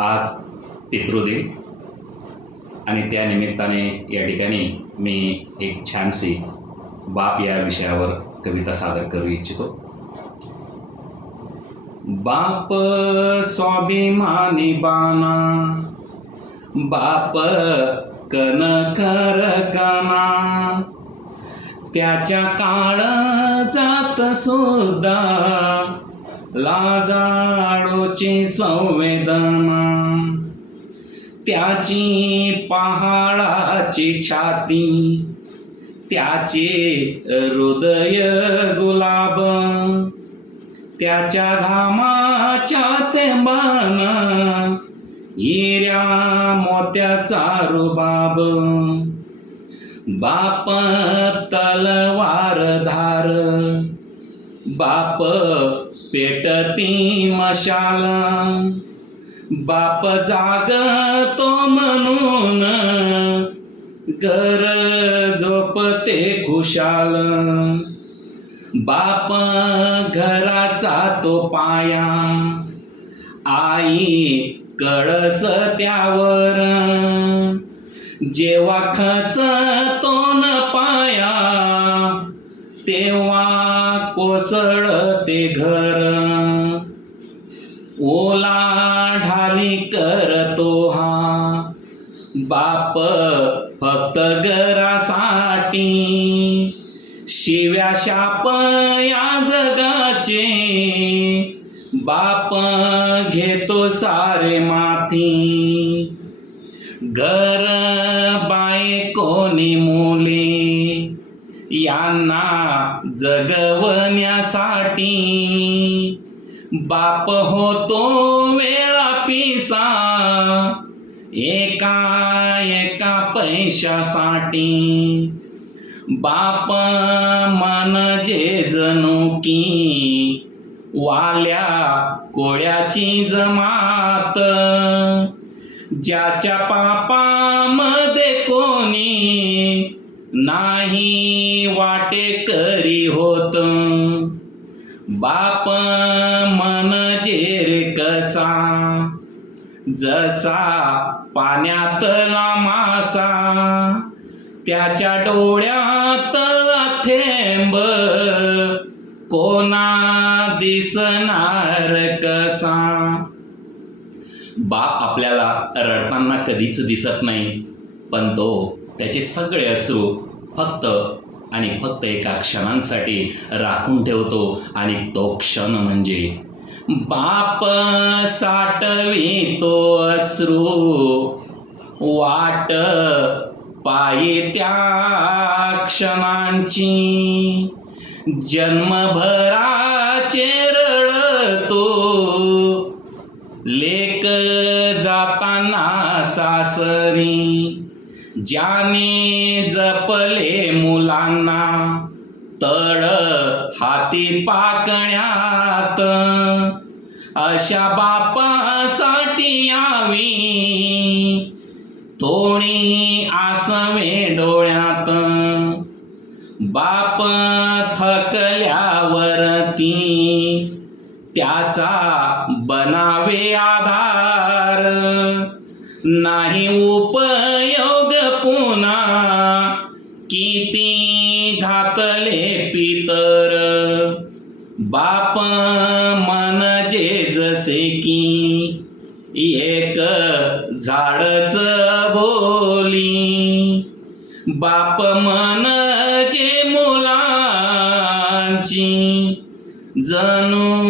आज पितृदिन. आणि त्या निमित्ताने या ठिकाणी मी एक छानशी बाप या विषयावर कविता सादर करू इच्छितो. बाप स्वाभिमानी बाना बाप कनकर कना त्याच्या काळ जात सुद्धा लाजाडोची संवेदना. त्याची पहाडाची छाती त्याचे हृदय गुलाब त्याच्या घामाच्या तेंबाना हिऱ्या मोत्याचा रुबाब. बाप तलवार धार बाप पेटती मशाल. बाप जाग तो म्हणून घर झोपते खुशाल. बाप घराचा तो पाया. आई कळस त्यावर. जेव्हा खच तो कोसळते घर. ओला ढाली करतो हा. बाप फक्त घरासाठी. शिव्या शाप या जगाचे. बाप घेतो सारे माथी घर बाय कोणी मुली. यांना जगवण्यासाठी. बाप होतो वेळा पिसा एका एका पैशासाठी. बाप म्हणजे जणू की वाल्या कोळ्याची जमात. ज्याच्या पापामध्ये कोणी नाही वाटे करी होत. बाप म्हणजे कसा जसा पाण्यातला मासा त्याच्या डोळ्यात थेंब कोणा दिसणार कसा. बाप आपल्याला रडताना कधीच दिसत नाही पण तो त्याचे सगळे अश्रू फक्त आणि फक्त एका क्षणांसाठी राखून ठेवतो आणि तो क्षण म्हणजे बाप साठवितो अश्रू वाट पाये त्या क्षणांची. जन्मभराचे रडतो लेक जाताना सासरी ज्याने जपले मुलांना तळ हाती पाकण्यात. अशा बापासाठी यावी थोडी आसवे डोळ्यात. बाप थकल्यावरती त्याचा बनावे आधार. नाही उपय पितर. बाप म्हणजे जसे की एक झाडच बोली. बाप म्हणजे मुलांची जणू